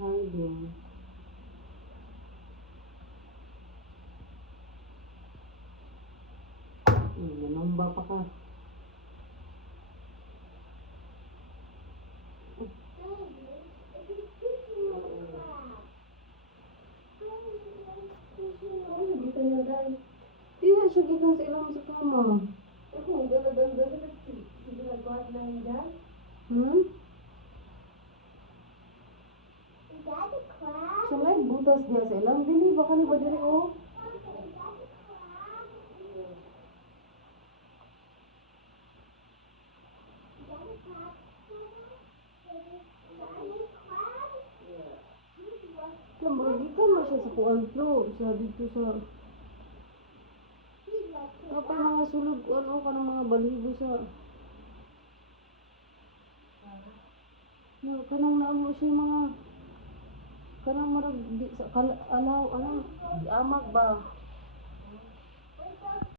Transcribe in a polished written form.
Hiding. Nanamba pa ka. Tidak siya gikan sa ilang sa kama. Sa live butas dia sa ilang dili baka ni ba diri oh. Lambagikan na siya sa kuan flow sa dito sa kapag mga sulod ano kanang mga balibo sa kanang naamo siya mga kanang marag di sa alaw anang di amag ba